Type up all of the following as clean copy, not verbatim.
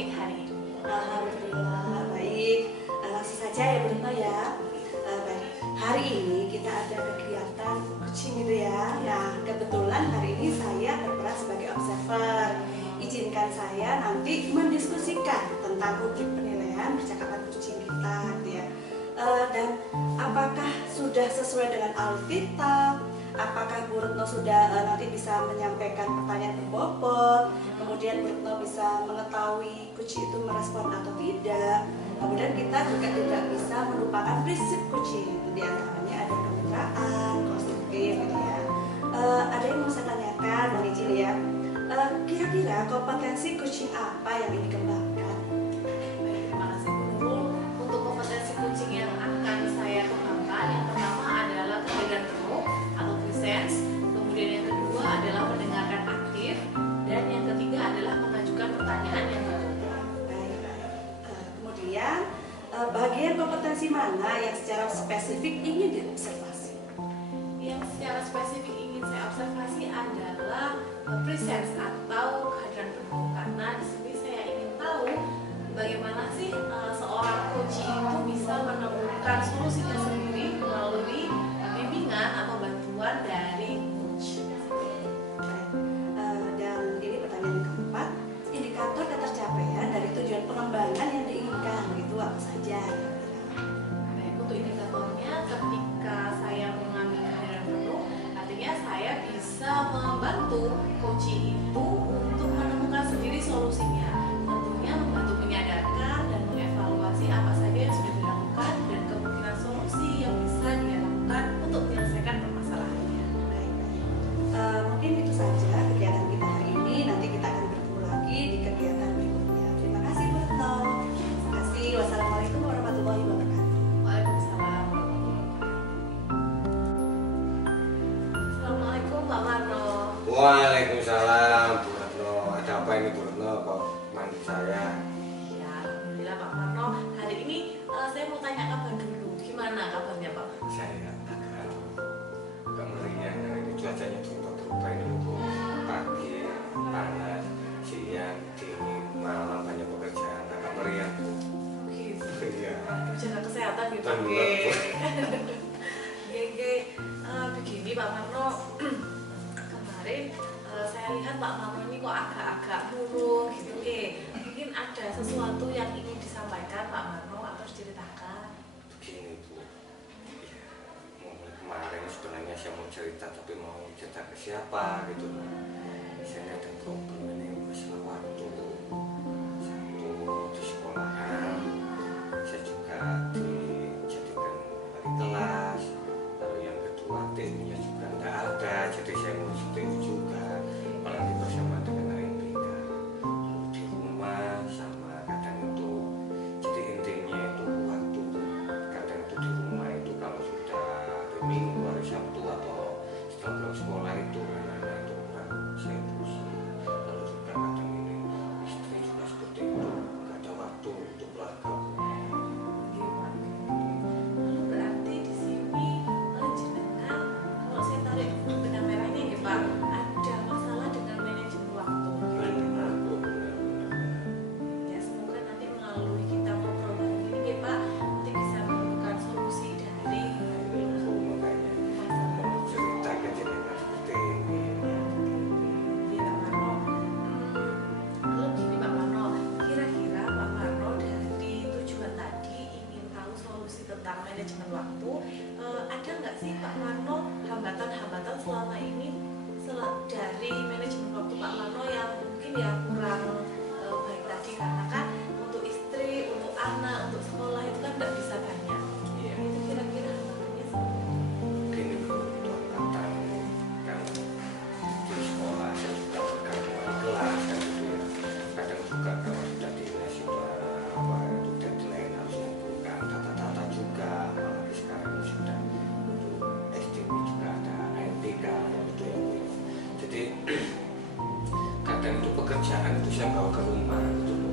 baik hari ini? Alhamdulillah baik. Langsung saja ya Bu Retno ya. Baik. Hari ini kita ada kegiatan coaching gitu ya. Nah kebetulan hari ini saya berperan sebagai observer. Izinkan saya nanti mendiskusikan tentang rubrik penilaian percakapan coaching kita gitu ya. Dan apakah sudah sesuai dengan alur kita? Apakah Bu Retno sudah nanti bisa menyampaikan pertanyaan berbobot, kemudian Bu Retno bisa mengetahui coaching itu merespon atau tidak. Kemudian kita juga tidak bisa melupakan prinsip coaching, di antaranya ada kemitraan, konstruktif gitu ya. Ada yang mau saya tanyakan, Bang Ijil ya. Kira-kira kompetensi coaching apa yang ingin dikembangkan? Baik, terima kasih Bu Nurul. Untuk kompetensi coaching yang akan saya kembangkan, yang pertama adalah kehadiran penuh atau presence, kemudian yang kedua adalah mendengarkan aktif, dan yang ketiga adalah mengajukan pertanyaan yang baik. Kemudian bagian kompetensi mana yang secara spesifik ingin diobservasi? Yang secara spesifik ingin saya observasi adalah presence atau kehadiran penuh, karena di sini saya ingin tahu bagaimana sih seorang coach itu bisa menemukan solusinya sendiri melalui bimbingan atau bantuan dari coach. Dan ini pertanyaan yang keempat, indikator ketercapaian dari tujuan pengembangan yang diinginkan itu apa saja? Baik, untuk indikatornya ketika saya mengambil kehadiran penuh, artinya saya bisa membantu coach itu untuk menemukan sendiri solusinya. Tentunya membantu menyadarkan dan mengevaluasi apa saja yang sudah dilakukan dan kemungkinan solusi yang bisa dia lakukan untuk menyelesaikan permasalahannya. Mungkin itu saja kegiatan kita hari ini. Nanti kita akan bertemu lagi di kegiatan berikutnya. Terima kasih Bu Retno. Terima kasih. Wassalamualaikum warahmatullahi wabarakatuh. Waalaikumsalam. Assalamualaikum Pak Marno. Waalaikumsalam Bu Retno. Ada apa ini Bu Retno kok manggil saya? Ya, alhamdulillah Pak Marno. Hari ini saya mau tanya kabar dulu. Gimana kabarnya Pak? Saya agak meriang karena ini cuacanya berubah-ubah ini Bu. Pagi panas, siang dingin, malam banyak pekerjaan, agak meriang Bu. Gitu. Iya. Jaga kesehatan gitu. Benar, Bu. Oke. Begini Pak Marno. Kemarin saya lihat Pak Marno ini kok agak-agak murung gitu. Mungkin ada sesuatu yang ingin disampaikan Pak Marno atau diceritakan. Begini Bu. Ya, mulai kemarin sebenarnya saya mau cerita tapi mau cerita ke siapa gitu. Saya ada problem ini masalah waktu. Satu di sekolahan, saya juga dijadikan wali kelas. Lalu yang kedua timnya juga nggak ada, jadi saya mau tim juga. Apalagi bersama dengan ANBK. Lalu di rumah sama kadang itu. Jadi intinya itu waktu. Kadang itu di rumah itu kalau sudah hari Minggu, hari Sabtu atau setelah pulang sekolah itu anak-anak itu kurang saya pusing. Lalu juga kadang ini istri juga seperti itu, nggak ada waktu untuk keluarga. Lalu berarti di sini jenengan, kalau saya tarik benang merahnya ya Pak, ada masalah dengan manajemen waktu. Benar Bu, benar. Ya, semoga nanti melalui kita ngobrol bareng ini ya Pak, nanti bisa menemukan solusi dari Bu, makanya mau cerita ke jenengan seperti ini. Pak Marno. Lalu gini Pak Marno, kira-kira Pak Marno dari tujuan tadi ingin tahu solusi tentang manajemen waktu, ada nggak sih Pak Marno hambatan-hambatan selama ini dari manajemen waktu Pak Marno yang mungkin ya kurang baik tadi, karena kan untuk istri, untuk anak, untuk sekolah itu kan nggak bisa banyak. Iya. Itu kira-kira hambatannya sih. Gini Bu, itu kadang kan di sekolah saya juga bergabung di kelas kan gitu ya. Kadang juga kalau sudah di les itu apa itu deadline harus mengumpulkan data-data juga. Apalagi sekarang ini sudah untuk SD juga ada ANBK gitu ya Bu. Jadi kadang itu pekerjaan itu saya bawa ke rumah gitu loh.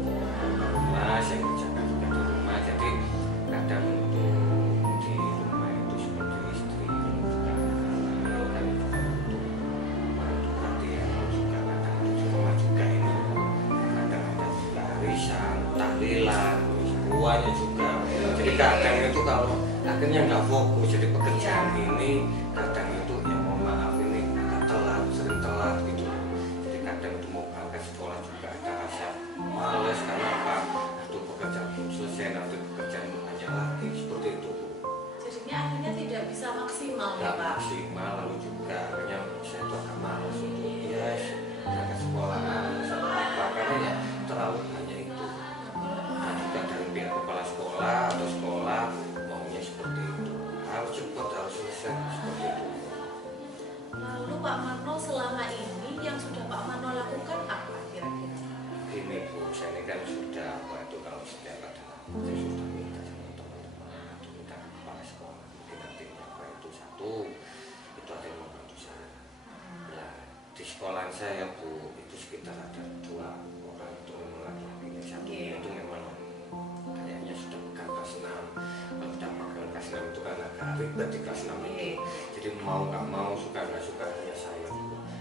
arisan, tahlilan, semuanya juga. Jadi kadang itu kalau akhirnya nggak fokus, jadi pekerjaan ini kadang itu ya mohon maaf ini agak telat, sering telat gitu. Jadi kadang itu mau berangkat sekolah juga ada rasa males karena apa? Aduh pekerjaan belum selesai, nanti pekerjaan banyak lagi seperti itu. Jadinya akhirnya tidak bisa maksimal ya Nggak Pak. maksimal, lalu juga akhirnya saya itu agak malas untuk berangkat sekolah atau apa karena ya terlalu banyak itu. Nah juga dari pihak kepala sekolah atau sekolah maunya seperti itu, harus cepat, harus selesai seperti itu. Lalu Pak Marno selama ini yang sudah Pak Marno lakukan apa kira-kira? Ini Bu, saya ini kan sudah apa itu kalau setiap ada saya sudah minta sama teman-teman atau minta ke kepala sekolah mungkin nanti apa itu satu itu ada yang membantu saya. Nah di sekolah saya Bu itu sekitar ada 2 orang itu memang laki-laki, yang satunya itu memang kayaknya sudah pegang kelas 6. Kalau sudah pegang kelas 6 itu kan agak ribet di kelas 6 itu, jadi mau nggak mau, suka nggak suka hanya saya.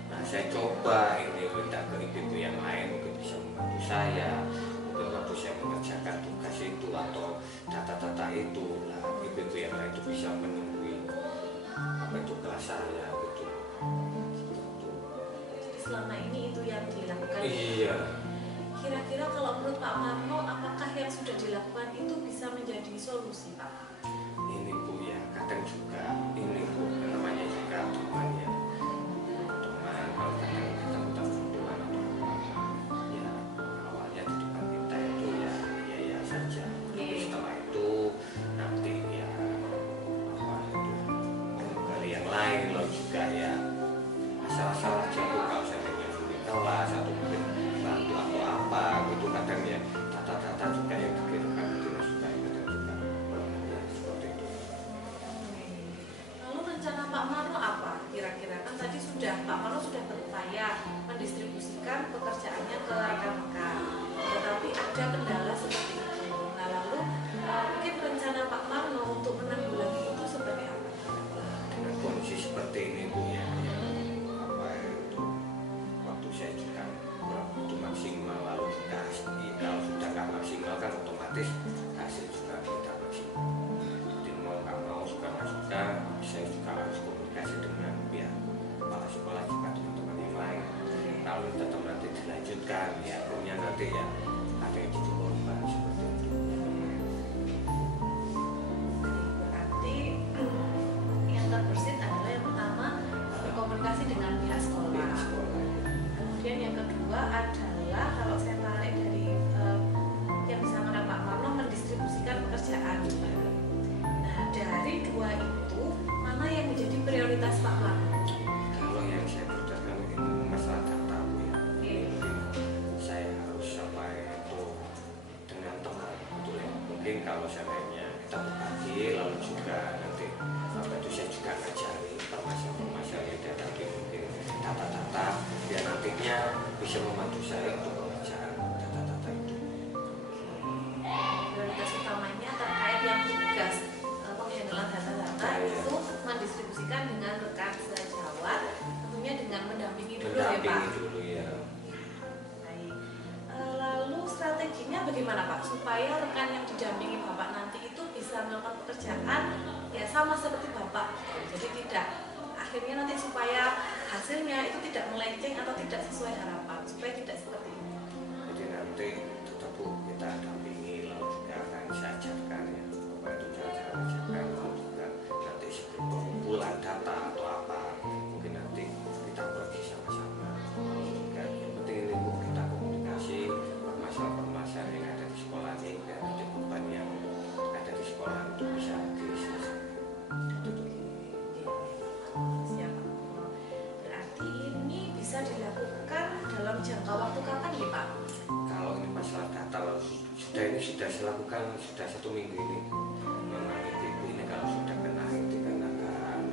Nah saya coba ini minta ke ibu yang lain mungkin bisa membantu saya, mungkin waktu saya mengerjakan tugas itu atau data-data itu, nah ibu yang lain itu bisa menunggui apa itu kelas saya gitu. Jadi selama ini itu yang dilakukan. Iya. Kira-kira kalau menurut Pak Marno apakah yang sudah dilakukan itu bisa menjadi solusi Pak? Ini Bu ya, kadang juga ini Bu namanya juga teman ya, teman kalau kadang kita minta bantuan atau apa ya awalnya di depan kita itu ya saja, tapi setelah itu nanti ya apa itu dari yang lain loh juga ya masalah-masalah jatuh kalau saya ingin di kelas atau mungkin bantu atau apa gitu kadang ya data-data juga yang dikirimkan dinas juga kadang juga ya seperti itu. Lalu rencana Pak Marno apa kira-kira? Kan tadi sudah Pak Marno sudah berupaya mendistribusikan pekerjaannya ke rekan-rekan, tetapi ada kendala seperti itu. Nah lalu mungkin rencana Pak Marno untuk menanggulangi itu seperti apa? Dengan kondisi seperti ini Bu ya, apa itu waktu saya juga kurang begitu maksimal, lalu juga kalau sudah nggak maksimal kan otomatis hasil juga tidak maksimal. Jadi mau nggak mau, suka nggak suka, saya juga harus komunikasi dengan pihak kepala sekolah juga teman-teman yang lain. Kalau tetap nanti dilanjutkan, ya punya nanti ya ada yang jadi korban seperti itu. Berarti yang terbersit adalah yang pertama berkomunikasi dengan pihak sekolah. Pihak sekolah. Kemudian yang kedua adalah kalau saya tarik dari yang disampaikan Pak Marno mendistribusikan pekerjaan. Nah dari dua itu mana yang menjadi prioritas Pak Marno? Kalau yang saya berdasarkan ini masalah data Bu ya. Saya harus sampai itu dengan teman gitu ya. Mungkin kalau seandainya kita berbagi lalu juga nanti apa itu saya juga ngajari permasalahan-permasalahan yang dihadapi mungkin data-data biar nantinya bisa membantu saya untuk pengerjaan data-data itu. Prioritas utamanya terkait yang tugas penghandlan data-data itu mendistribusikan dengan rekan sejawat, tentunya dengan mendampingi dulu ya Pak. Mendampingi dulu ya. Baik. Lalu strateginya bagaimana Pak supaya rekan yang didampingi Bapak nanti itu bisa melakukan pekerjaan ya sama seperti Bapak, jadi tidak akhirnya nanti supaya hasilnya itu tidak melenceng atau tidak sesuai harapan, supaya tidak seperti ini. Jadi nanti tetap Bu kita dampingi lalu juga akan saya ajarkan ya apa itu cara-cara mengajarkan lalu juga nanti sebelum pengumpulan data atau apa mungkin nanti kita pergi sama-sama lalu juga yang penting ini Bu kita komunikasi permasalahan-permasalahan yang ada di sekolah ini biar nanti beban yang ada di sekolah itu bisa diselesaikan. Siap Pak. Berarti ini bisa dilakukan dalam jangka waktu kapan nih Pak? Kalau ini masalah data ini sudah saya lakukan sudah 1 minggu ini. Memang ibu ini kalau sudah kena itu kan agak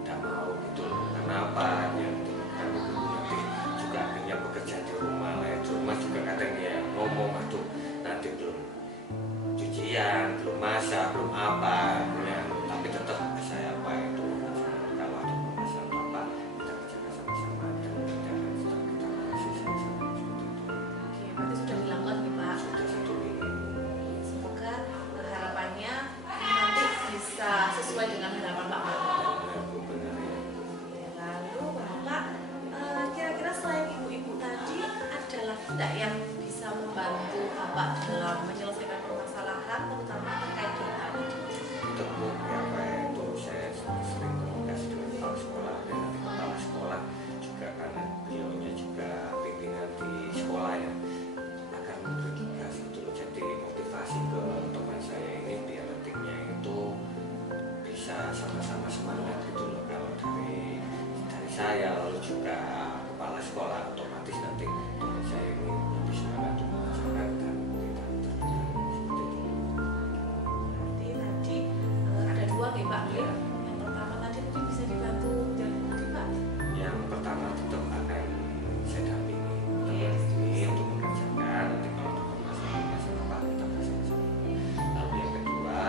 tidak mau gitu loh. Kenapa? Ya kan ibu nanti juga akhirnya bekerja di rumah lah. Di rumah juga kadang ya ngomong aduh nanti belum cucian, belum masak, belum apa. Ya, tapi tetap saya apa itu kalau ada masalah atau apa kita kerjakan sama-sama dan kita akan tetap kita proses sama-sama seperti itu. Oke, berarti sudah dilakukan Bapak dalam menyelesaikan permasalahan terutama terkait data? Untuk Bu, ya kayak itu saya sering komunikasi dengan kepala sekolah dan nanti kepala sekolah juga karena beliaunya juga pimpinan di sekolah ya akan memberi tugas gitu loh. Jadi motivasi ke teman saya ini biar nantinya itu bisa sama-sama semangat gitu loh. Kalau dari saya lalu juga kepala sekolah otomatis nanti teman saya ini lebih semangat untuk mengerjakan dan kita terkenal seperti itu. Berarti tadi ada dua nih Pak. Ya. Yang pertama tadi mungkin bisa dibantu jalan tadi Pak. Yang pertama tetap akan saya dampingi Yes. ini untuk mengerjakan nanti kalau ada masalah apa kita bersama-sama. Lalu yang kedua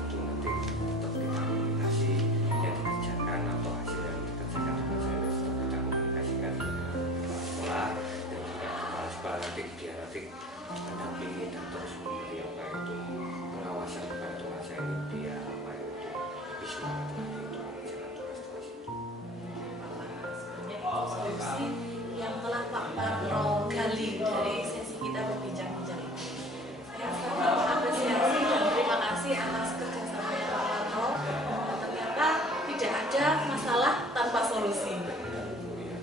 itu nanti tetap kita komunikasi yang dikerjakan atau hasil yang dikerjakan dengan saya tetap kita komunikasikan dengan kepala sekolah dan juga kepala sekolah nanti dia nanti mendampingi dan terus memberi apa itu pengawasan kepada teman saya ini biar apa itu lebih semangat lagi untuk mengerjakan tugas-tugas itu. Sebenarnya itu solusi yang telah Pak Parno gali dari sesi kita berbincang-bincang ini. Saya sangat mengapresiasi dan terima kasih atas kerjasamanya Pak Parno. Ternyata tidak ada masalah tanpa solusi.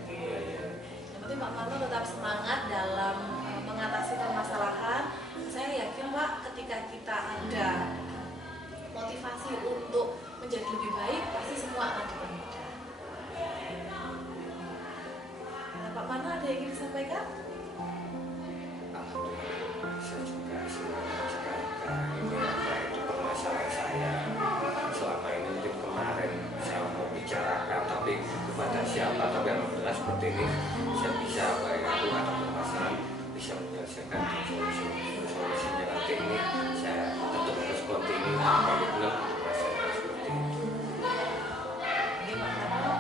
Yang penting Pak Parno tetap semangat dalam mengatasi permasalahan. Saya yakin Pak, ketika kita ada motivasi untuk menjadi lebih baik, pasti semua akan dipermudah. Pak Parno ada yang ingin disampaikan? Alhamdulillah saya juga semangat sekali ini apa itu permasalahan saya selama ini mungkin kemarin saya mau bicarakan tapi kepada siapa tapi alhamdulillah seperti ini saya bisa apa ya itu ada permasalahan bisa menyelesaikan solusinya nanti ini saya tetap harus kontinu benar masalah seperti itu. Oke Pak Parno,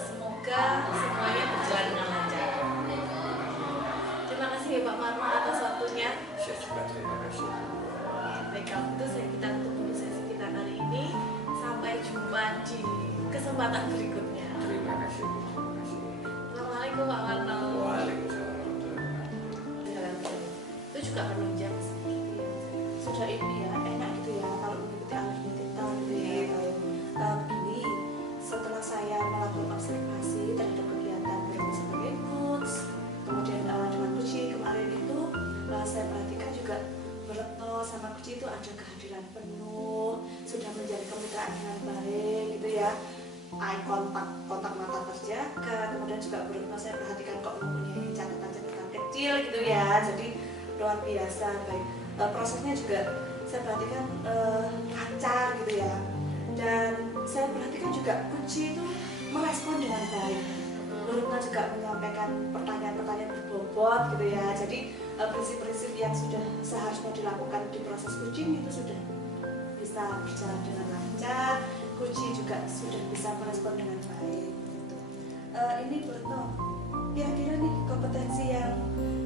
semoga semuanya berjalan dengan lancar. Terima kasih ya Pak Parno atas waktunya. Saya juga terima kasih. Baik, kalau itu kita tutup dulu sesi kita kali ini. Sampai jumpa di kesempatan berikutnya. Terima kasih. Terima kasih. Assalamualaikum Pak Parno. Waalaikumsalam warahmatullahi wabarakatuh. Jalan-jalan. Itu juga penunjang sih. Sudah ini ya enak gitu ya kalau mengikuti alurnya kita gitu ya. Begini, setelah saya melakukan observasi terhadap kegiatan Berhenti sebagai coach, kemudian dengan Kuci kemarin itu saya perhatikan juga Retno sama Kuci itu ada kehadiran penuh, sudah menjalin kemitraan dengan baik gitu ya. Eye kontak mata terjaga, kemudian juga Retno saya perhatikan kok mempunyai catatan-catatan kecil gitu ya, jadi luar biasa baik. Prosesnya juga saya perhatikan lancar gitu ya, dan saya perhatikan juga Kuci itu merespon dengan baik. Retno juga menyampaikan pertanyaan-pertanyaan berbobot gitu ya, jadi prinsip-prinsip yang sudah seharusnya dilakukan di proses coaching itu sudah bisa berjalan dengan lancar. Kuci juga sudah bisa merespon dengan baik gitu. Ini Bu Retno, kira-kira nih kompetensi yang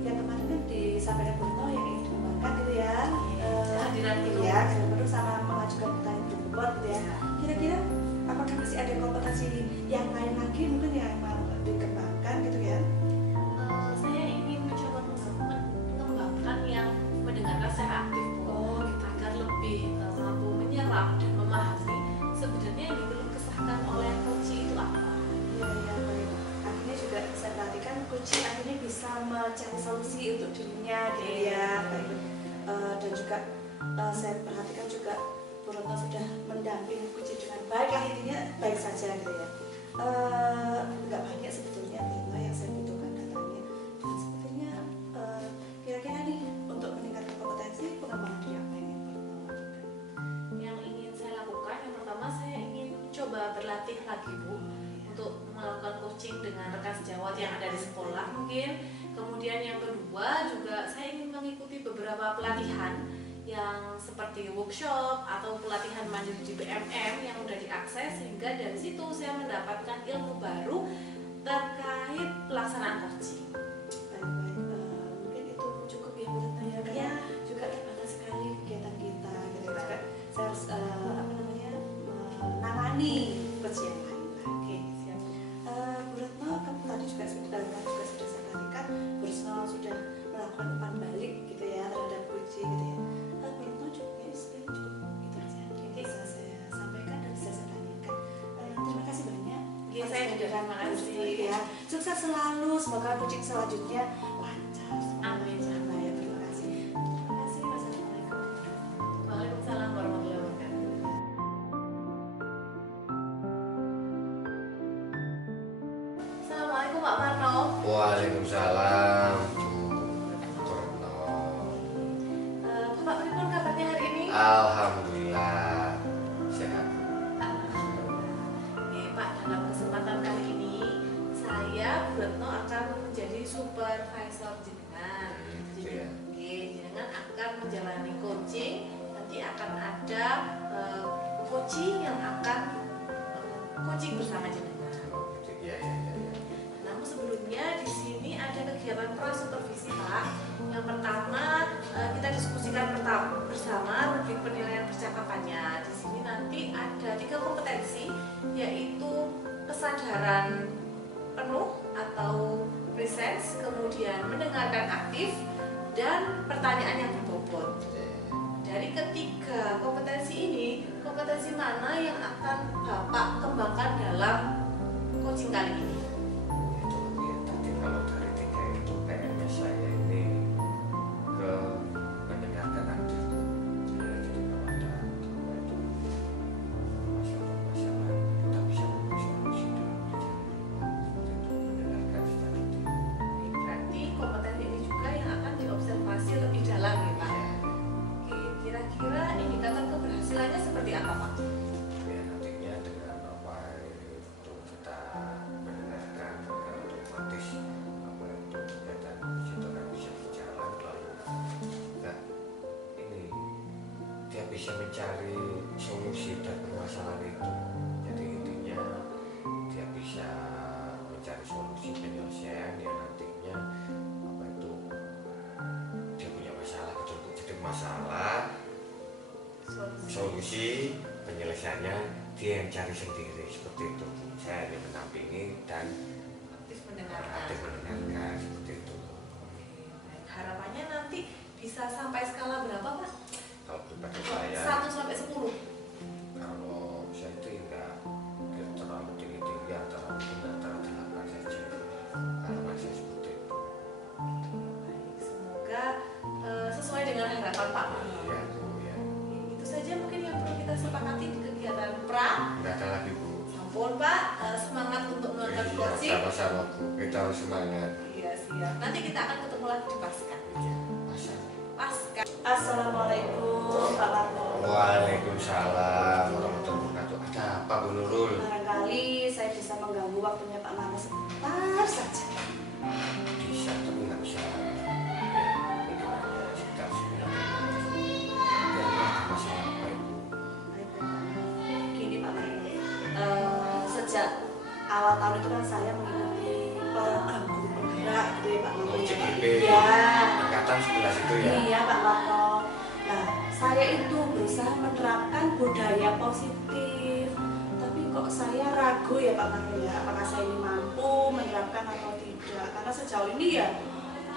kemarin kan disampaikan Bu Retno yang ingin dikembangkan gitu ya, Kehadiran penuh. ya kehadiran penuh sama mengajukan pertanyaan berbobot gitu ya. Kira-kira apakah masih ada kompetensi yang lain lagi mungkin yang mau dikembangkan gitu ya? Saya ingin mencoba mengembangkan yang mendengarkan secara aktif Bu, agar lebih mampu menyerap dan memahami sebenarnya yang belum kesahkan oleh coach itu apa. Iya, baik. Akhirnya juga saya perhatikan Kuci akhirnya bisa mencari solusi untuk dirinya gitu ya. Baik. Dan juga saya perhatikan juga Bu Retno sudah mendampingi Kuci dengan baik, akhirnya baik saja gitu ya. Nggak banyak sebetulnya tema yang saya butuhkan datanya. Dan sepertinya kira-kira nih untuk meningkatkan kompetensi pengembangan diri apa yang ingin Bu Retno lakukan? Yang ingin saya lakukan, yang pertama saya ingin coba berlatih lagi Bu untuk melakukan coaching dengan rekan sejawat yang ada di sekolah mungkin. Kemudian yang kedua juga saya ingin mengikuti beberapa pelatihan yang seperti workshop atau pelatihan mandiri di BMM yang sudah diakses, sehingga dari situ saya mendapatkan ilmu baru terkait pelaksanaan coaching. Baik-baik, mungkin itu cukup ya Bu Retno ya, karena Ya. juga terbatas sekali kegiatan kita gitu. Juga saya harus menangani coach yang lain lagi. Siap. Bu Retno, kamu tadi juga sudah saya perhatikan Bu Retno sudah melakukan umpan balik gitu ya terhadap Oke, saya juga terima kasih. Ya, sukses selalu, semoga coaching selanjutnya lancar. Amin. Nah, ya, terima kasih. Terima kasih. Wassalamualaikum. Waalaikumsalam warahmatullahi wabarakatuh. Assalamualaikum Pak Marno. Waalaikumsalam Bu Retno. Bapak pripun kabarnya hari ini? Alhamdulillah sehat. Oke, Pak, dalam kesempatan kali ini saya Bu Retno akan menjadi supervisor jenengan. Gitu ya. Oke, jenengan akan menjalani coaching. Nanti akan ada coaching yang akan coaching bersama jenengan. Ya. Namun sebelumnya di sini ada kegiatan pra-supervisi, Pak. Yang pertama kita diskusikan bersama rubrik penilaian percakapannya. Di sini nanti ada 3 kompetensi, yaitu kesadaran penuh atau presence, kemudian mendengarkan aktif, dan pertanyaan yang berbobot. Dari ketiga kompetensi ini, kompetensi mana yang akan Bapak kembangkan dalam coaching kali ini? Tadi kalau dari 3 itu kayaknya saya ini ke mendengarkan aktif. Ya, jadi kalau ada itu masalah-masalah kita bisa memberi solusi dan mendengarkan secara aktif. Berarti kompetensi ini juga yang akan diobservasi lebih dalam ya Pak? Oke, kira-kira indikator keberhasilannya seperti apa Pak? Ya, nantinya dengan apa itu kita mendengarkan otomatis apa itu kegiatan itu kan bisa berjalan lalu nah ini dia bisa mencari solusi dan permasalahan itu. Jadi intinya dia bisa mencari solusi penyelesaian yang nantinya apa itu dia punya masalah gitu. Jadi masalah solusi penyelesaiannya dia yang cari sendiri seperti itu. Saya hanya mendampingi dan Aktif mendengarkan. aktif mendengarkan seperti itu. Baik, harapannya nanti bisa sampai skala berapa Pak? Kalau pribadi saya 1 sampai 10. kalau saya itu enggak terlalu tinggi antara 8 saja. Harapan saya seperti itu. Baik, semoga sesuai dengan harapan Pak. Iya Bu ya. Itu saja mungkin yang perlu kita sepakati di kegiatan pra. Enggak ada lagi Bu. Sampun Pak, semangat untuk melakukan Iya, coaching. sama-sama Bu. Kita harus semangat. Iya siap. Nanti kita akan ketemu lagi di pasca. Masa. Pasca. Assalamualaikum Pak Marno. Waalaikumsalam warahmatullahi wabarakatuh. Ada apa Bu Nurul? Barangkali saya bisa mengganggu waktunya Pak Marno sebentar saja. Bisa tapi nggak bisa ya, mungkin hanya sekitar 9 menit. Ya, ada masalah apa Ibu? Baik, Pak Marno. Gini Pak Marno, sejak awal tahun itu kan saya mengikuti program guru penggerak gitu ya Pak Marno. Oh, CGP. Ya. Angkatan 11 itu ya? Iya Pak Marno. Nah, saya itu berusaha menerapkan budaya positif. Tapi kok saya ragu ya Pak Marno ya, apakah saya ini mampu menerapkan atau tidak? Karena sejauh ini ya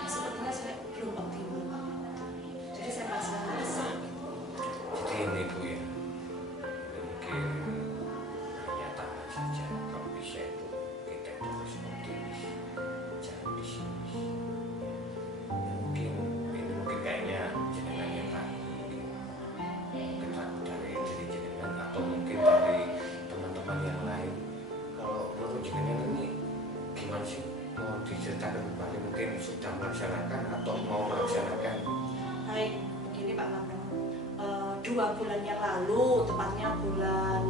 sepertinya saya belum optimal Pak Marno. Jadi saya masih merasa. Jadi ini Bu ya, ini mungkin kenyataan saja. Kalau bisa itu kita itu harus optimis, jangan pesimis. Ya, mungkin kayaknya jenengan yang mungkin ragu dari diri jenengan atau mungkin dari teman-teman yang lain. Kalau menurut jenengan ini gimana sih? Mau diceritakan kembali mungkin sudah melaksanakan atau mau melaksanakan? Baik, begini Pak Marno. 2 bulan yang lalu, tepatnya bulan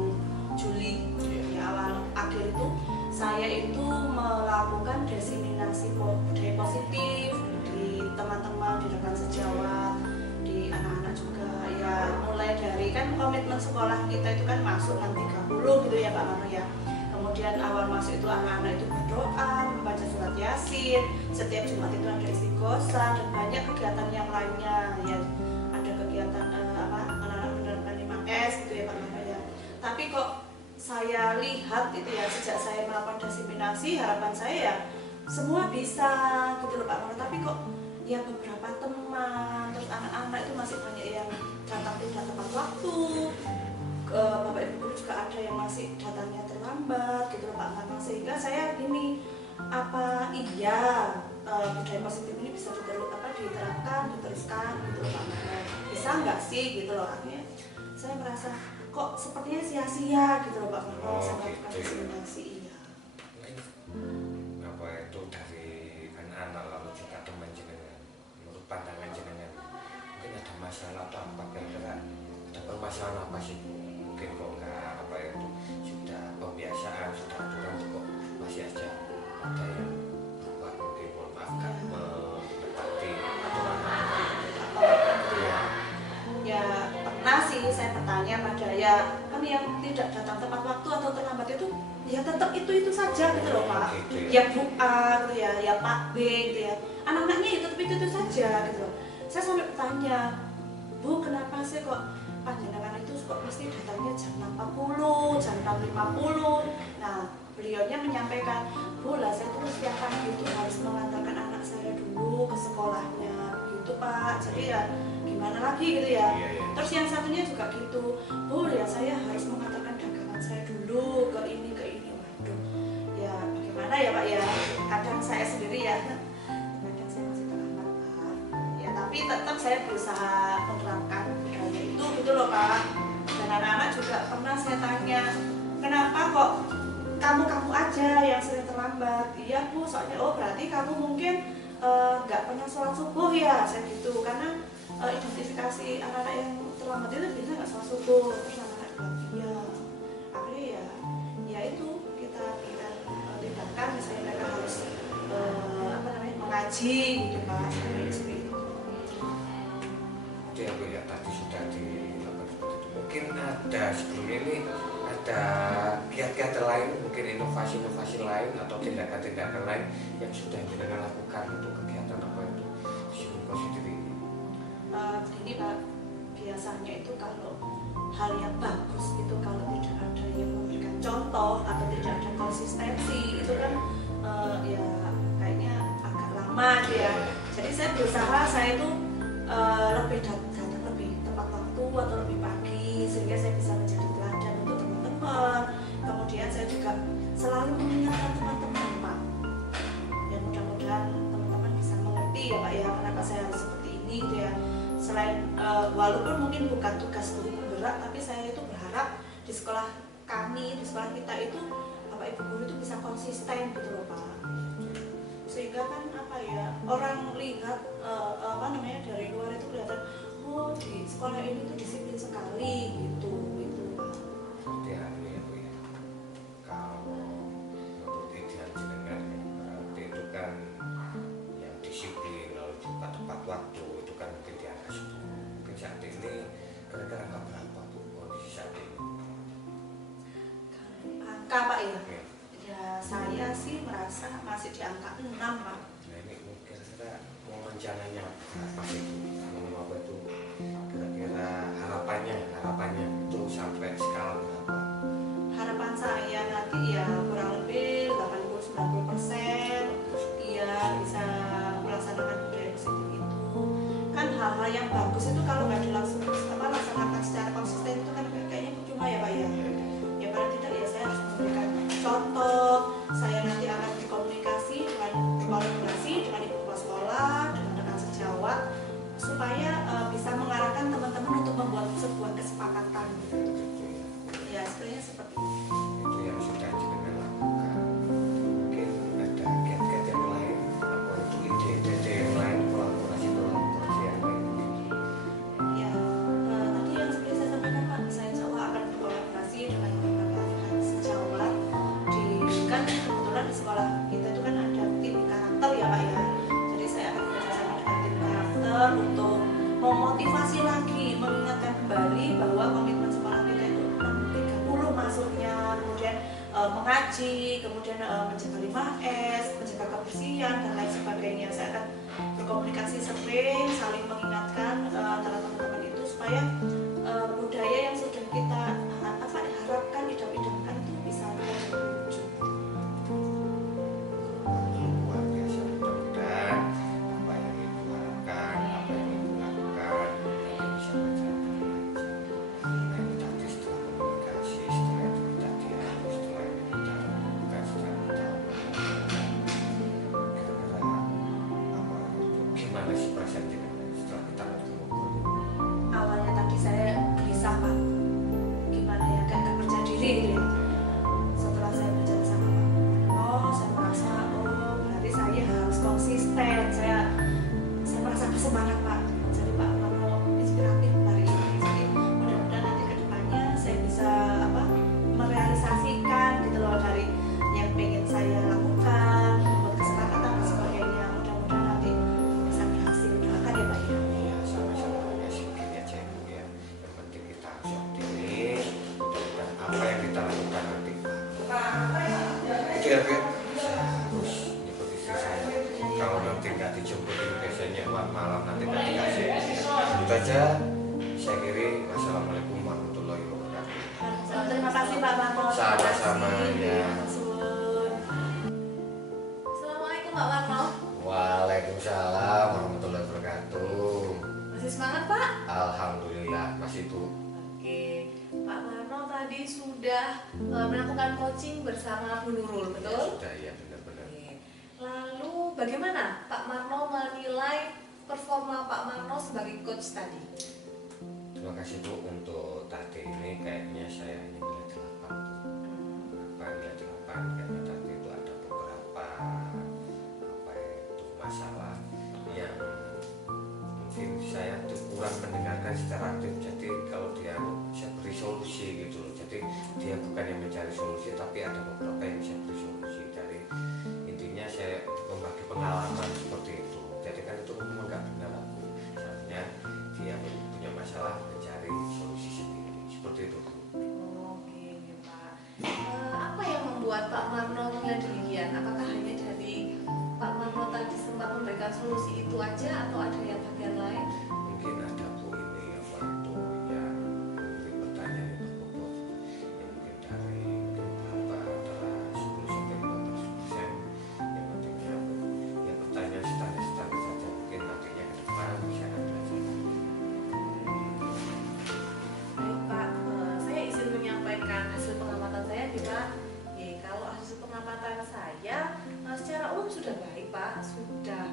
Juli, ya awal akhir itu, saya itu melakukan diseminasi budaya positif di teman-teman, di rekan sejawat, di anak-anak juga. Ya mulai dari kan komitmen sekolah kita itu kan masuk nanti 30 gitu ya Pak Marno ya. Kemudian awal masuk itu anak-anak itu berdoa, membaca surat Yasin, setiap Jumat itu ada istighosah dan banyak kegiatan yang lainnya ya. Ada kegiatan anak-anak menerapkan 5S gitu ya Pak Marno ya. Tapi kok saya lihat itu ya, sejak saya melakukan diseminasi, harapan saya ya semua bisa gitu loh Pak Marno. Tapi kok ya beberapa teman terus anak-anak itu masih banyak yang datang tidak tepat waktu. Bapak Ibu guru juga ada yang masih datangnya terlambat gitu loh Pak Marno. apa iya budaya positif ini bisa diterapkan, diteruskan gitu loh Pak Marno. Bisa nggak sih gitu loh, akhirnya saya merasa kok sepertinya sia-sia gitu loh Pak Marno, saya melakukan diskriminasi. Iya. Apa itu dari anak-anak lalu juga teman jenengan, menurut pandangan jenengan mungkin ada masalah atau apa, kira-kira ada permasalahan apa sih Bu? Mungkin kok nggak apa itu sudah pembiasaan, sudah aturan kok masih aja ada yang apa, mungkin mohon maaf kan menepati aturan ya. Ya pernah sih saya bertanya pada ya kan yang tidak datang tepat waktu atau terlambat itu ya tetap itu saja gitu loh Pak. Ya Bu A gitu ya Pak B gitu ya. Anak-anaknya itu tetap itu saja gitu loh. Saya sampai bertanya, Bu kenapa sih kok panjenengan itu kok mesti datangnya jam 6.40, jam 6.50. Nah beliaunya menyampaikan, Bu lah saya terus setiap pagi itu harus mengantarkan anak saya dulu ke sekolahnya gitu Pak. Jadi ya gimana lagi gitu ya. Terus yang satunya juga gitu, Bu ya saya harus mengantarkan dagangan saya dulu ke ini. Waduh ya bagaimana ya Pak ya, kadang saya sendiri ya kadang saya masih terlambat Pak ya, tapi tetap saya berusaha menerapkan budaya itu gitu loh Pak. Dan anak-anak juga pernah saya tanya, kenapa kok kamu aja yang sering terlambat? Iya Bu, soalnya oh berarti kamu mungkin nggak pernah sholat subuh ya, saya gitu. Karena identifikasi anak-anak yang terlambat itu biasanya nggak sholat subuh. Terus anak-anak bilang iya. Akhirnya ya itu kita libatkan, misalnya mereka harus mengaji gitu Pak, seperti itu. Jadi aku ya tadi sudah dilakukan seperti itu. Mungkin ada sebelum ini ada kiat-kiat lain, mungkin inovasi-inovasi lain atau tindakan-tindakan lain yang sudah jenengan lakukan untuk kegiatan apa itu disiplin positif ini. Begini Pak, biasanya itu kalau hal yang bagus itu kalau tidak ada yang memberikan contoh atau tidak ada konsistensi itu kan ya kayaknya agak lama gitu ya. Jadi saya berusaha saya itu lebih datang lebih tepat waktu atau lebih pagi sehingga saya bisa menjadi teladan untuk teman-teman. Kemudian saya juga selalu mengingatkan teman-teman Pak. Ya mudah-mudahan teman-teman bisa mengerti ya Pak ya kenapa saya harus seperti ini gitu ya. Selain walaupun mungkin bukan tugas berat, tapi saya itu berharap di sekolah kami, di sekolah kita itu Bapak Ibu guru itu bisa konsisten gitu loh Pak. Sehingga kan apa ya, orang lihat dari luar itu kelihatan oh di sekolah ini tuh disiplin sekali gitu Pak. Seperti anu ya Bu ya. Kalau menurut ideal jenengan berarti itu kan yang disiplin lalu juga tepat waktu itu kan mungkin di atas itu. Mungkin saat ini kira-kira angka berapa Bu kondisi saat ini? Angka Pak ya? Ya saya sih merasa masih di angka 6 Pak. Nah ini kira-kira mau rencananya apa sih Bu? Apa itu kira-kira harapannya itu sampai skala berapa? Harapan saya nanti ya kurang lebih 80-90% iya bisa melaksanakan budaya positif itu. Kan hal-hal yang bagus itu kalau nggak dilaksanakan secara konsisten itu kan kayaknya percuma ya Pak ya. Ya paling tidak ya saya harus memberikan contoh. Saya nanti akan berkomunikasi kolaborasi dengan ibu kepala sekolah, dengan rekan sejawat supaya bisa mengarahkan teman-teman untuk membuat sebuah kesepakatan. Ya sebenarnya seperti itu. Itu yang sudah jenengan lakukan. Mungkin ada kiat-kiat yang lain apa itu ide-ide yang lain, kolaborasi yang lain gitu. Ya tadi yang seperti saya sampaikan Pak, saya insya Allah akan berkolaborasi dengan rekan sejawat kan kebetulan di sekolah kita itu kan ada tim karakter ya Pak ya. Jadi saya akan bekerjasama dengan tim karakter untuk memotivasi lagi, mengingatkan kembali bahwa komitmen sekolah kita itu 30 masuknya, kemudian mengaji, kemudian menjaga 5S, menjaga kebersihan dan lain sebagainya. Saya akan berkomunikasi sering, saling mengingatkan antara teman-teman itu supaya budaya yang sudah kita harapkan, idam-idamkan itu bisa terwujud. Luar biasa, mudah-mudahan apa yang ibu harapkan, apa yang ibu lakukan nanti bisa berjalan dengan lancar. Nah ini tadi setelah komunikasi, setelah itu kita dialog, setelah itu kita lakukan secara tahu. aja. Saya kiri. Wassalamualaikum warahmatullahi wabarakatuh. Terima kasih Pak Marno. Sama-sama, ya. Assalamualaikum Pak Marno. Waalaikumsalam warahmatullahi wabarakatuh. Masih semangat Pak? Alhamdulillah masih Bu. Oke, Pak Marno tadi sudah melakukan coaching bersama Bu Nurul, betul? Sudah ya, benar-benar. Oke. Lalu bagaimana Pak Marno menilai performa Pak Marno sebagai coach tadi? Terima kasih Bu untuk tadi ini kayaknya saya hanya nilai 8. Kenapa nilai 8? Karena tadi itu ada beberapa masalah yang mungkin saya tuh kurang mendengarkan secara aktif. Jadi kalau dia bisa beri solusi gitu loh. Jadi dia bukan yang mencari solusi, tapi ada beberapa yang bisa beri solusi. Dari intinya saya membagi pengalaman seperti itu. Jadi kan itu memang nggak benar aku. Seharusnya dia punya masalah mencari solusi sendiri. Seperti itu. Oke, Pak. Apa yang membuat Pak Marno menilai demikian? Apakah hanya dari Pak Marno tadi sempat memberikan solusi itu aja atau ada yang bagian lain? Mungkin ada Bu ini apa itu yang memberi pertanyaan yang berbobot yang mungkin dari berapa antara 10 sampai 15%, yang nantinya ya pertanyaan standar saja, mungkin nantinya ke depan bisa ada belajar. Baik Pak, saya izin menyampaikan hasil pengamatan saya nih Pak. Kalau hasil pengamatan saya secara umum sudah baik Pak, sudah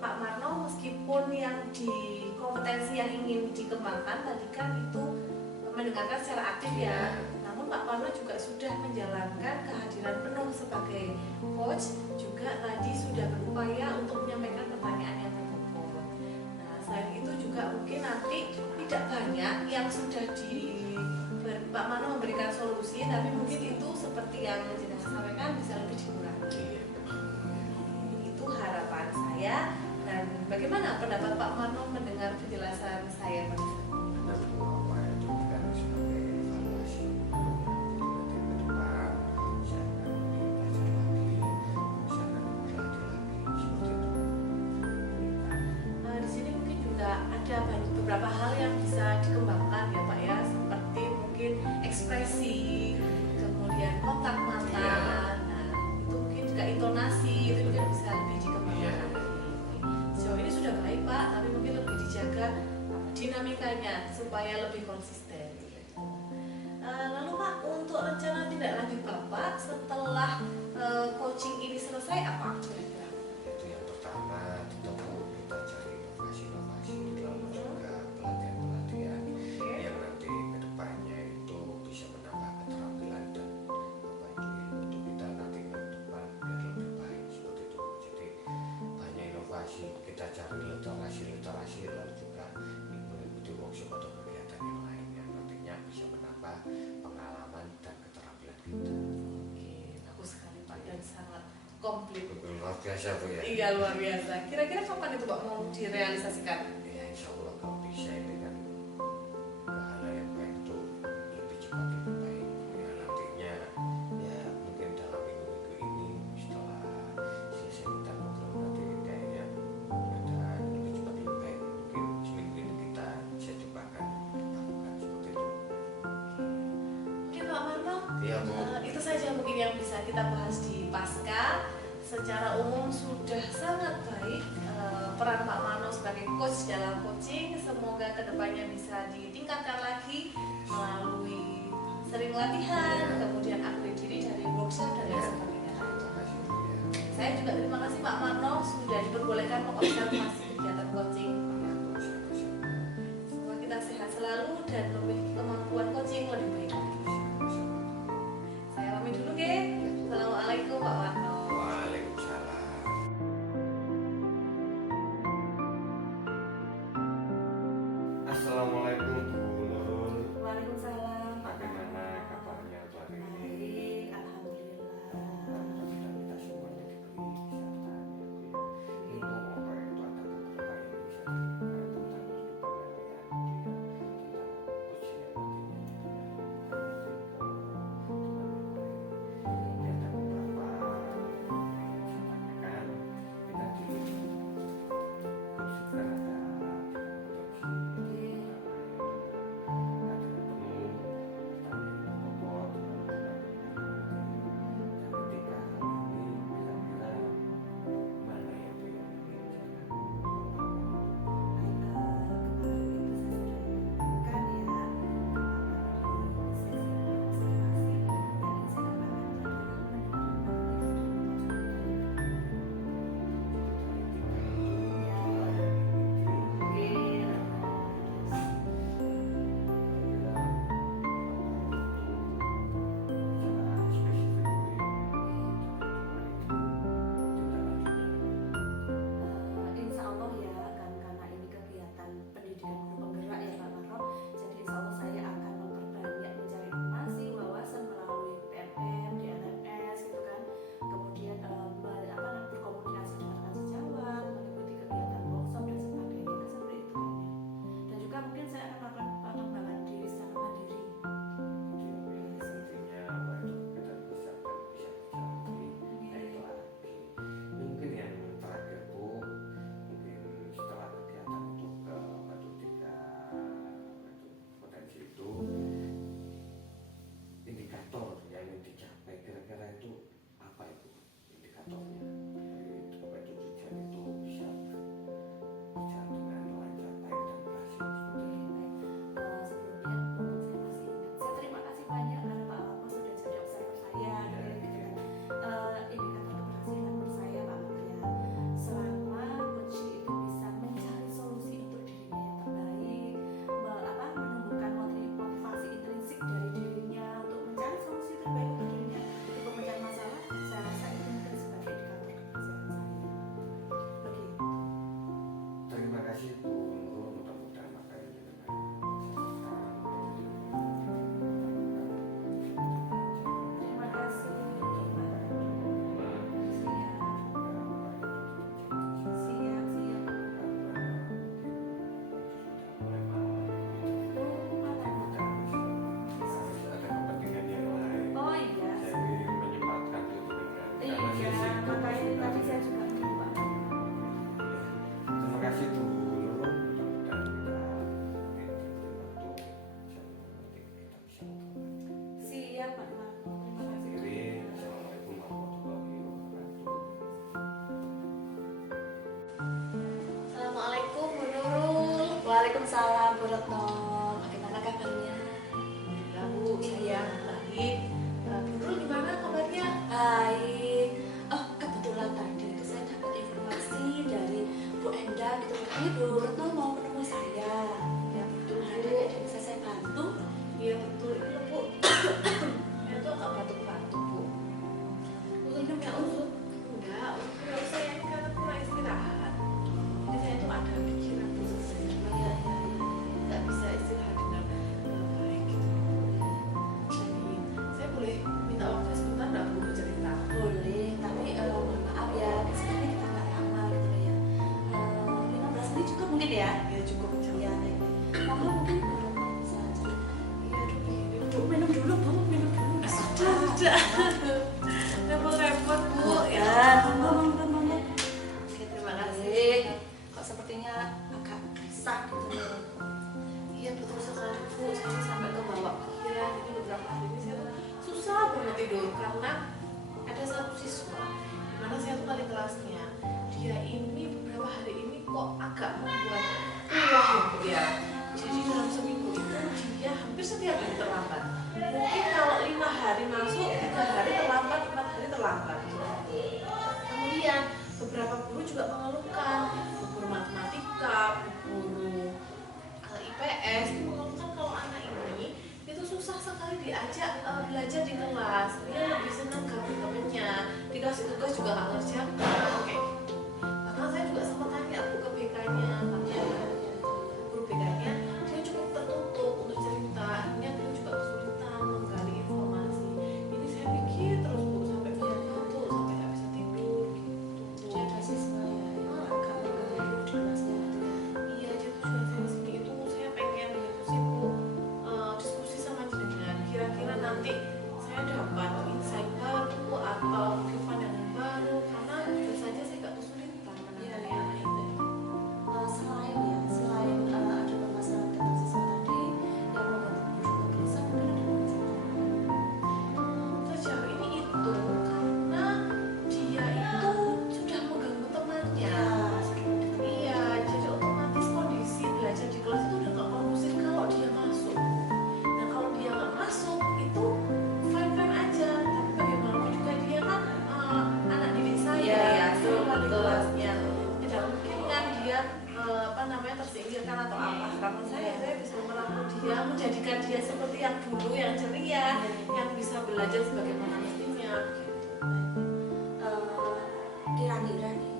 Pak Marno meskipun yang di kompetensi yang ingin dikembangkan tadi kan itu mendengarkan secara aktif ya. Namun Pak Marno juga sudah menjalankan kehadiran penuh sebagai coach, juga tadi sudah berupaya untuk menyampaikan pertanyaan yang berbobot. Nah, selain itu juga mungkin nanti tidak banyak yang sudah Pak Marno memberikan solusi, tapi mungkin itu seperti yang jenengan sampaikan bisa lebih dikurangi. Itu harapan saya. Dan bagaimana pendapat Pak Marno mendengar penjelasan saya pada saat ini? Benar Bu, apa itu kan sebagai evaluasi. Jadi nanti ke depan saya akan belajar lagi, saya akan berlatih lagi seperti itu. Di sini mungkin juga ada beberapa hal yang bisa dikembangkan ya Pak ya, seperti mungkin ekspresi, kemudian kontak mata, nah itu mungkin juga intonasi, itu mungkin bisa lebih dikembangkan lagi. Sejauh ini sudah baik Pak, tapi mungkin lebih dijaga dinamikanya supaya lebih konsisten. Lalu Pak, untuk rencana tindak lanjut Bapak setelah coaching ini selesai apa kira-kira? Itu yang pertama, tentu kita cari inovasi-inovasi, lalu juga pelatihan-pelatihan yang nanti ke depannya itu bisa menambah keterampilan dan apa itu ilmu untuk kita nanti ke depan biar lebih baik seperti itu. Jadi banyak inovasi, kita cari literasi lalu juga mengikuti workshop atau kegiatan yang lain yang nantinya bisa menambah pengalaman dan keterampilan kita. Oke, bagus sekali Pak dan sangat komplit. Luar biasa Bu ya. Iya luar biasa. Kira-kira kapan itu Pak mau direalisasikan? Ya insya Allah kalau bisa ini kan hal yang baik itu lebih cepat lebih baik. Ya nantinya ya mungkin dalam minggu-minggu ini setelah selesai kita ngobrol nanti kayaknya ada lebih cepat lebih baik. Mungkin seminggu ini kita bisa coba akan lakukan seperti itu. Oke Pak Marno, Iya Bu. itu saja mungkin yang bisa kita bahas di Pasca. Secara umum sudah sangat baik peran Pak Marno sebagai coach dalam coaching. Semoga kedepannya bisa ditingkatkan lagi melalui sering latihan, kemudian upgrade diri dari workshop dan lain sebagainya. Terima kasih Bu ya. Saya juga terima kasih Pak Marno sudah diperbolehkan mengobservasi kegiatan coaching. Ya Bu, sama-sama. Semoga kita sehat selalu dan memiliki kemampuan coaching lebih baik lagi. Sama-sama. Saya pamit dulu, Ge. Assalamualaikum Pak Marno. Waalaikumsalam. Assalamualaikum Bu Nurul. Waalaikumsalam. Bagaimana kabarnya untuk hari ini? Baik, alhamdulillah. Mudah-mudahan kita semuanya diberi kesehatan ya Bu ya. Itu apa itu ada beberapa yang bisa cerita tentang kehidupan yang lain, tentang coaching Waalaikumsalam Bu Retno. Bagaimana kabarnya? Alhamdulillah Bu, saya baik. Bu Nurul gimana kabarnya? Baik. Oh, kebetulan tadi itu saya dapat informasi dari Bu Endang gitu. Ini Bu Retno mau menemui saya. Ya betul. Ada yang bisa saya bantu? Iya betul, itu Bu. Saya tuh agak batuk-batuk Bu. Minum ya untuk? Enggak usah ya, ini karena kurang istirahat. Jadi saya tuh ada pikiran Bu sebenarnya. Nggak bisa istirahat dengan baik gitu. Jadi saya boleh minta waktu sebentar nggak Bu cerita? Boleh, tapi mohon maaf ya, di sini kita nggak lama gitu ya. 15 menit cukup mungkin ya? Ya cukup Ya, baik. Monggo mungkin Bu Retno bisa cerita. Iya aduh ini Bu, minum dulu Bu, minum dulu. sudah. Repot-repot Bu ya. Monggo. Oke, terima kasih. Kok sepertinya agak gelisah gitu ya. Iya betul sekali Bu, saya sampai ke bawah pikiran ini beberapa hari ini saya susah banget tidur karena ada satu siswa dimana saya tuh kali kelasnya dia ini beberapa hari ini kok agak membuat keluh ya Bu ya. Jadi dalam seminggu itu dia hampir setiap hari terlambat. Mungkin kalau 5 hari masuk, 3 hari terlambat, 4 hari terlambat. Kemudian beberapa guru juga mengeluhkan, guru matematika, guru IPS itu mengeluhkan kalau anak ini itu susah sekali diajak belajar di kelas. Dia lebih senang gabung-gabungnya, dikasih tugas juga nggak ngerjakan kayak gitu. Bahkan saya juga sempat tanya Bu ke BK-nya, katanya guru BK-nya dia cukup tertutup untuk cerita, akhirnya dia juga kesulitan menggali informasi. Ini saya pikir terus Bu sampai banyak-banyak sampai nggak bisa tidur gitu. Jadi ada siswa ya yang agak mengganggu di kelasnya gitu ya. Iya, jadi tujuan saya kesini itu saya pengen diskusi Bu, diskusi sama jenengan. Kira-kira nanti saya dapat insight baru atau mungkin pandangan baru karena jujur saja saya gak kesulitan menangani anak ini. Selain ada permasalahan dengan siswa tadi yang membuat guru juga gelisah, mungkin ada permasalahan. Sejauh ini itu karena dia itu sudah mengganggu temannya. Iya, jadi otomatis kondisi belajar di kelas itu udah gak kondusif kalau dia masuk. Nah kalau dia gak masuk itu fine-fine aja. Tapi bagaimanapun juga dia kan anak didik saya Iya, ya, betul, setiap di betul. kelasnya. Tidak mungkin kan dia tersingkirkan atau apa. Karena saya bisa merangkul dia, menjadikan dia seperti yang dulu, yang ceria, yang bisa belajar sebagaimana mestinya. Kira-kira nih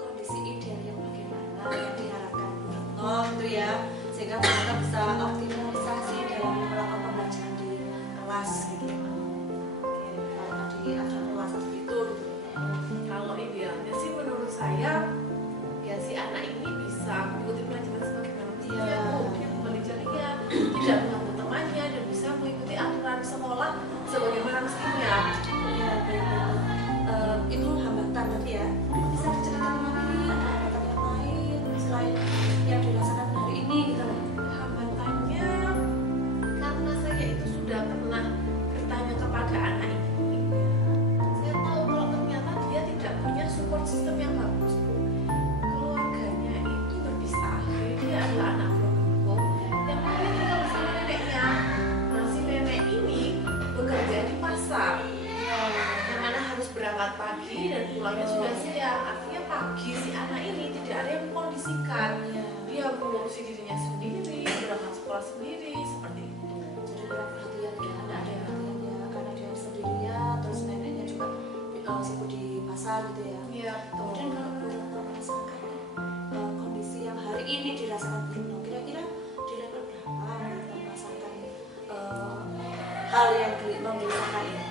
kondisi ideal yang bagaimana yang diharapkan Bu Retno gitu ya, sehingga mereka bisa optimalisasi dalam melakukan pembelajaran di kelas gitu. Kalau tadi ada kelas seperti itu gitu. Kalau idealnya sih menurut saya ya si anak ini bisa mengikuti pelajaran sebagaimana mestinya Iya. Bu. Dia kembali ceria, tidak mengganggu temannya dan bisa mengikuti aturan sekolah sebagaimana mestinya. Ya, baik. Itu hambatan tadi ya. Mungkin bisa diceritakan lagi ada hambatan yang lain selain yang dirasakan hari ini gitu. Hambatannya karena saya itu sudah pernah bertanya kepada anak ini. Saya tahu kalau ternyata dia tidak punya support system yang bagus Bu. Keluarganya itu berpisah. Jadi dia adalah anak broken home yang mungkin tinggal bersama neneknya. Nah si nenek ini bekerja di pasar. Yang mana harus berangkat pagi dan pulangnya sudah siang. Artinya pagi si anak ini tidak ada yang mengkondisikan. Dia mengurusi dirinya sendiri, berangkat sekolah sendiri, seperti itu. Jadi kurang perhatian ya, nggak ada yang perhatian ya karena dia sendirian, terus neneknya juga sibuk di pasar gitu ya. Iya, Kemudian kalau Bu Retno merasakan kondisi yang hari ini dirasakan Bu Retno, kira-kira di level berapa Bu Retno merasakan hal yang menggelisahkan ini?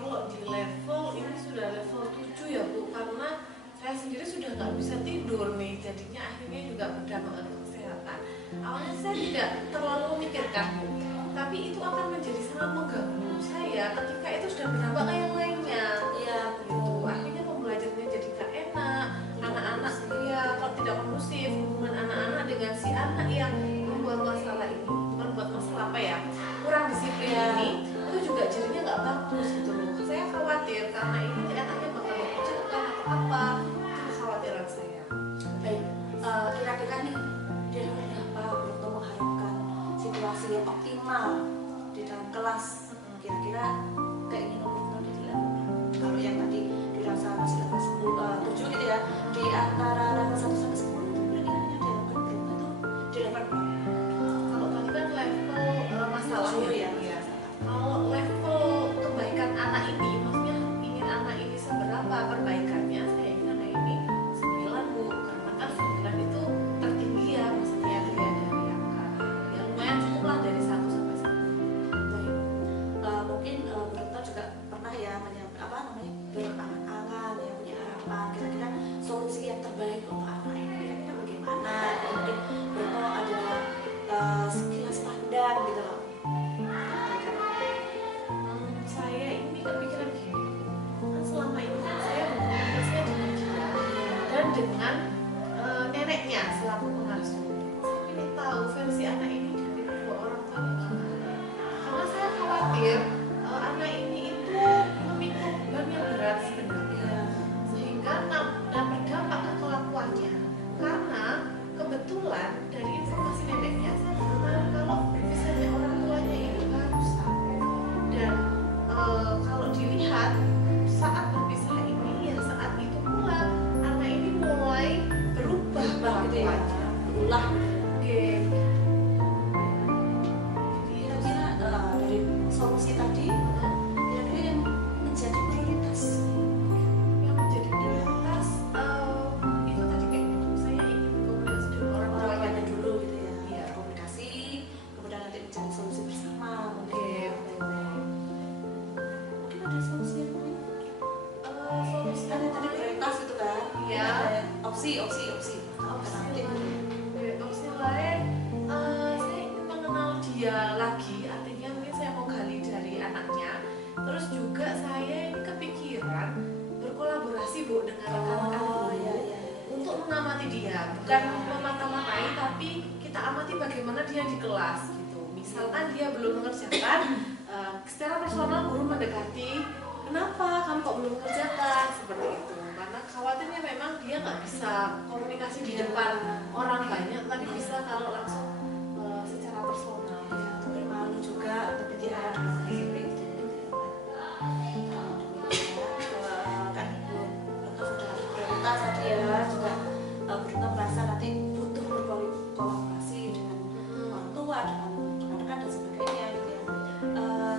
kalau di level ini sudah level 7 ya Bu, karena saya sendiri sudah nggak bisa tidur nih, jadinya akhirnya juga berdampak ke kesehatan. Awalnya saya tidak terlalu memikirkan Bu, tapi itu akan menjadi sangat mengganggu saya ketika itu sudah berdampak ke yang lainnya. Iya, Gitu. Akhirnya pembelajarannya jadi gak enak, anak-anak ya kalau tidak kondusif, hubungan anak-anak dengan si anak yang membuat masalah ini, bukan buat masalah apa ya, kurang disiplin Ya. ini, itu juga jadinya nggak bagus gitu loh. Saya khawatir karena ini anaknya bakal berkecilkan atau apa, itu kekhawatiran saya. Baik, kira-kira nih di maksimal di dalam kelas. Kira-kira keinginan Bunda di dalam, kalau yang tadi dirasa masih level 7 gitu ya, di antara level 1 sampai 10 itu kira-kira yang diharapkan Bunda itu di level berapa? Kalau tadi kan level masalah ya. Iya. Kalau level kebaikan anak ini, maksudnya ingin anak ini seberapa perbaikannya, saya ingin anak ini 9 Bu, karena kan 9 itu tertinggi ya, maksudnya dia dari angka ya lumayan cukup lah dari 1 sampai 10. Baik. Mungkin Bunda juga pernah ya berangan-angan ya, punya harapan kira-kira solusi yang terbaik untuk anak ini kira-kira bagaimana. Mungkin Bunda ada sekilas pandang gitu loh. Saya ini kepikiran gini, kan selama ini kan saya berkomunikasinya dengan dia dan dengan neneknya selaku pengasuh. Saya ingin tahu versi anak ini dari kedua orang tuanya gimana, karena saya khawatir anak ini itu memikul beban yang berat sebenarnya, sehingga berdampak ke kelakuannya. Karena kebetulan dari informasi neneknya saya mengenal kalau misalnya orang tuanya ini barusan, dan kalau dilihat saat berpisah ini ya saat itu pula anak ini mulai berubah Gitu ya, kelakuannya. ulah. Oke. Kira-kira dari solusi tadi kira-kira yang menjadi prioritas. Yang menjadi prioritas itu tadi kayak gitu, saya ingin komunikasi dengan orang Orang tuanya tuanya dulu gitu ya, Iya. komunikasi, kemudian nanti mencari solusi bersama. Oke. Baik-baik. Mungkin ada solusi yang lain. Solusi Kan yang tadi prioritas itu kan. Iya. Ada opsi. opsi lain, saya ingin mengenal dia lagi, artinya mungkin saya mau gali dari anaknya. Terus juga saya ini kepikiran berkolaborasi Bu dengan rekan-rekan guru iya. untuk mengamati dia, bukan memata-matai, tapi kita amati bagaimana dia di kelas gitu. Misalkan dia belum mengerjakan, secara personal guru mendekati, kenapa kamu kok belum mengerjakan, seperti itu. Karena khawatirnya memang dia nggak bisa komunikasi di depan orang banyak, tapi bisa kalau langsung secara personal. Ya, mungkin malu juga, tapi dia harus seperti itu. Kan Bunda sudah prioritas tadi ya, juga Bunda merasa nanti butuh berkolaborasi dengan orang tua, dengan rekan-rekan dan sebagainya gitu ya.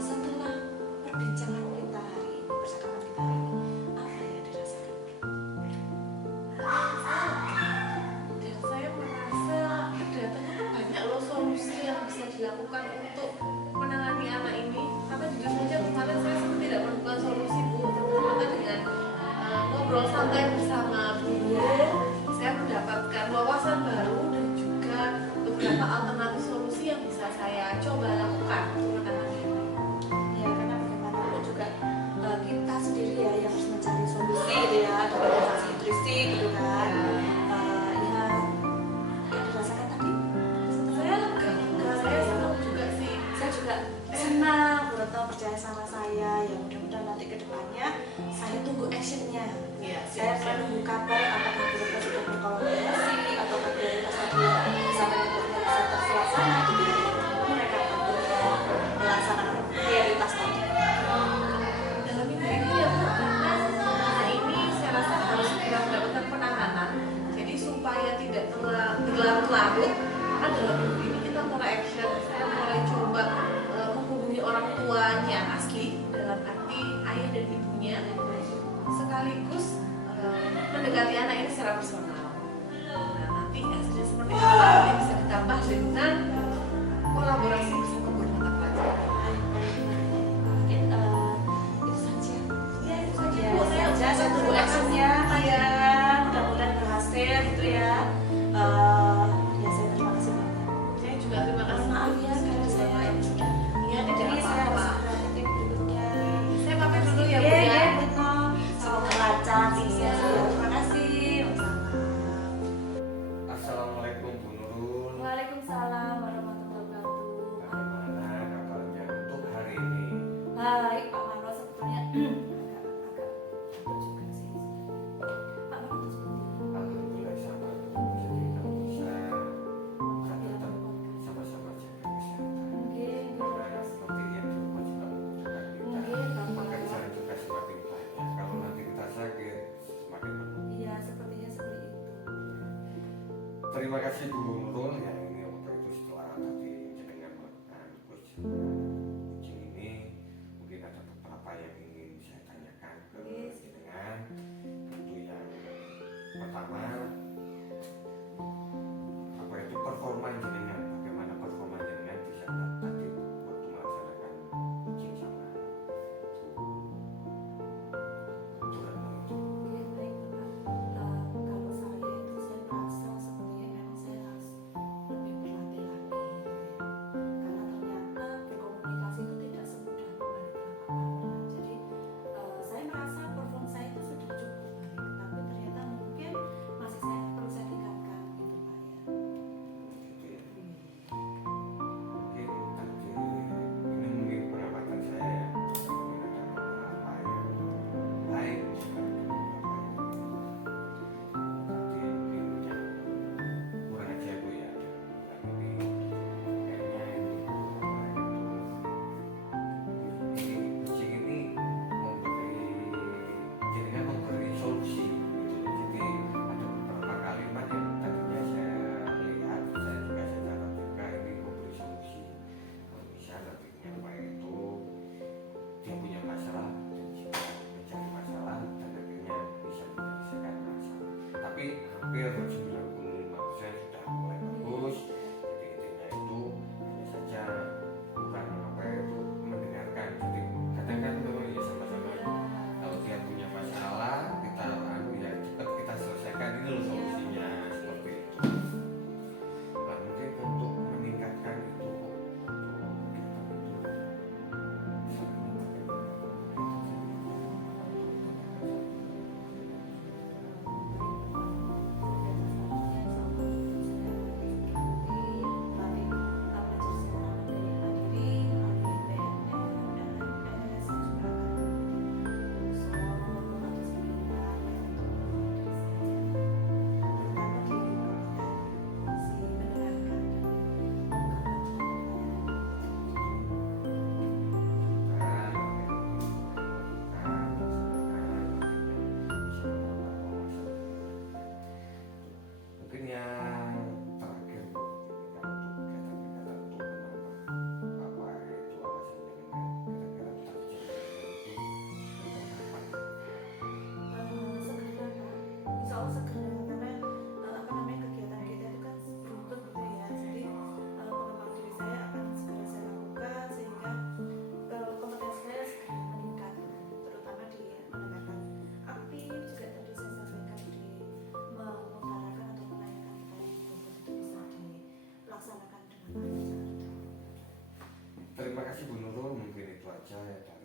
Setelah perbincangan kita hari ini, percakapan kita hari ini, apa yang dirasakan? Dan saya merasa kedatangan tuh banyak loh solusi yang bisa dilakukan untuk menangani anak ini. Karena jujur saja kemarin saya seperti tidak menemukan solusi Bu, ternyata dengan ngobrol santai bersama Bu Guru, saya mendapatkan wawasan baru dan juga beberapa alternatif solusi yang bisa saya coba lakukan untuk menangani ini. Ya, karena bagaimanapun juga kita sendiri ya yang harus mencari solusi gitu ya, ada organisasi nutrisi gitu kan. Ya, yang dirasakan tadi Saya lega, saya senang juga sih. saya juga senang, Bunda percaya sama saya. Ya mudah-mudahan nanti ke depannya saya tunggu actionnya. Iya, Saya menunggu kabar apakah Bunda sudah berkolaborasi atau prioritas tadi sampai Bunda bisa terlaksana. Itu mereka akan melaksanakan prioritas tadi. dalam minggu ini ya Bu, karena anak ini saya rasa harus segera mendapatkan penanganan, jadi supaya tidak berlarut-larut. Karena dalam minggu ini kita mulai action, saya mulai coba menghubungi orang tuanya asli, dalam arti ayah dan ibunya, sekaligus mendekati anak ini secara personal. Nah, nanti hasilnya seperti apa nanti bisa ditambah dengan kolaborasi bersama guru mata pelajaran. Mungkin itu saja. Ya, itu saja Ya, Bu. Saya saya tunggu actionnya ya, mudah-mudahan berhasil gitu ya. Ya saya terima kasih banyak. Saya juga terima kasih. Maaf ya karena saya ini sudah. Iya, Jadi tidak saya harus apa-apa. segera meeting berikutnya. Saya pamit dulu ya Bu Iya, ya. iya, betul. Semoga lancar. Terima kasih. Sama-sama. Assalamualaikum Bu terima kasih Bu Nurul ya, ini waktu itu setelah tadi jenengan melakukan kucing ini, mungkin ada beberapa yang ingin saya tanyakan ke jenengan. Itu yang pertama, apa itu performa jenengan, bagaimana performa jenengan di sana tadi waktu melaksanakan kucing sama Bu Retno itu. Oke, baik Bapak. Kalau saya itu saya merasa sepertinya memang saya harus lebih berlatih lagi. Karena ternyata berkomunikasi itu tidak semudah membalik telapak tangan. Jadi saya merasa perform saya itu sudah cukup baik, tapi ternyata mungkin masih perlu saya tingkatkan gitu Pak ya. Gitu ya. Mungkin tadi ini mungkin pengamatan saya ya, mungkin ada beberapa yang baik, juga ada beberapa yang tadi mungkin yang kurang aja Bu ya. Dan ini kayaknya ini kucing ini jenengan memberi solusi gitu. Jadi ada beberapa kalimat yang tadinya saya lihat, saya juga catat juga, ini memberi solusi. Kalau bisa nantinya baik itu dia punya masalah dan jika mencari masalah dan akhirnya bisa menyelesaikan masalah. Tapi hampir 95% sudah mulai bagus. Jadi intinya itu hanya saja kurang apa itu mendengarkan. Jadi kadang kan memang ya sama-sama kalau dia punya masalah kita ya cepat kita selesaikan, ini loh solusinya seperti itu. Nah, mungkin untuk meningkatkan itu mungkin yang terakhir Bu, ini kan untuk kegiatan-kegiatan untuk menambah apa itu awasan dengan kira-kira target itu kapan? Segera Pak, insya Allah segera karena apa namanya kegiatan kita itu kan beruntun gitu ya. Jadi pengembangan diri saya akan segera saya lakukan sehingga kompetensi saya segera meningkat, terutama di mendengarkan aktif juga tadi saya sampaikan di mengutarakan atau menanyakan pertanyaan itu bisa dilaksanakan dengan lancar. Terima kasih Bu Nurul, mungkin itu aja ya.